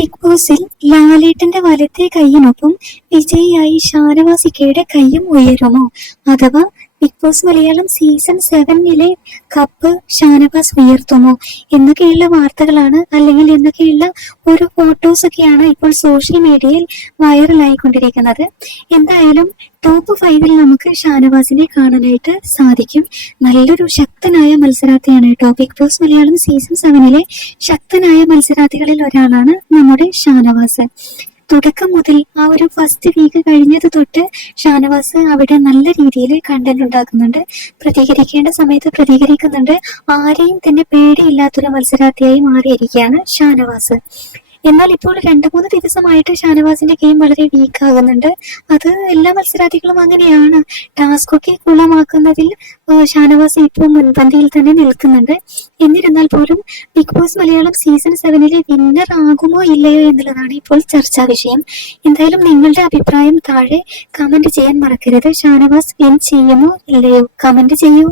Big ബോസിൽ ലാലേട്ടന്റെ വലത്തെ കൈയിനൊപ്പം വിജയിയായി ഷാനവാസിക്കയുടെ കൈയും ഉയരുമോ? അഥവാ ബിഗ് ബോസ് മലയാളം സീസൺ സെവനിലെ കപ്പ് ഷാനവാസ് ഉയർത്തുമോ എന്നൊക്കെയുള്ള വാർത്തകളാണ് അല്ലെങ്കിൽ എന്നൊക്കെയുള്ള ഒരു ഫോട്ടോസ് ഒക്കെയാണ് ഇപ്പോൾ സോഷ്യൽ മീഡിയയിൽ വൈറലായിക്കൊണ്ടിരിക്കുന്നത് എന്തായാലും ടോപ്പ് ഫൈവിൽ നമുക്ക് ഷാനവാസിനെ കാണാനായിട്ട് സാധിക്കും. നല്ലൊരു ശക്തനായ മത്സരാർത്ഥിയാണ് കേട്ടോ ബിഗ് ബോസ് മലയാളം സീസൺ സെവനിലെ ശക്തനായ മത്സരാർത്ഥികളിൽ ഒരാളാണ് നമ്മുടെ ഷാനവാസ്. തുടക്കം മുതൽ ആ ഒരു ഫസ്റ്റ് വീക്ക് കഴിഞ്ഞത് തൊട്ട് ഷാനവാസ് അവിടെ നല്ല രീതിയിൽ കണ്ടന്റ് ഉണ്ടാക്കുന്നുണ്ട്. പ്രതികരിക്കേണ്ട സമയത്ത് പ്രതികരിക്കുന്നുണ്ട്. ആരെയും തന്നെ പേടിയില്ലാത്തൊരു മത്സരാർത്ഥിയായി മാറിയിരിക്കുകയാണ് ഷാനവാസ്. എന്നാൽ ഇപ്പോൾ രണ്ടു മൂന്ന് ദിവസമായിട്ട് ഷാനവാസിന്റെ ഗെയിം വളരെ വീക്ക് ആകുന്നുണ്ട്. അത് എല്ലാ മത്സരാർത്ഥികളും അങ്ങനെയാണ്. ടാസ്ക് ഒക്കെ കുളമാക്കുന്നതിൽ ഷാനവാസ് ഇപ്പോൾ മുൻപന്തിയിൽ തന്നെ നിൽക്കുന്നുണ്ട്. എന്നിരുന്നാൽ പോലും ബിഗ് ബോസ് മലയാളം സീസൺ സെവനിലെ വിന്നർ ആകുമോ ഇല്ലയോ എന്നുള്ളതാണ് ഇപ്പോൾ ചർച്ചാ വിഷയം. എന്തായാലും നിങ്ങളുടെ അഭിപ്രായം താഴെ കമന്റ് ചെയ്യാൻ മറക്കരുത്. ഷാനവാസ് വിൻ ചെയ്യുമോ ഇല്ലയോ കമന്റ് ചെയ്യൂ.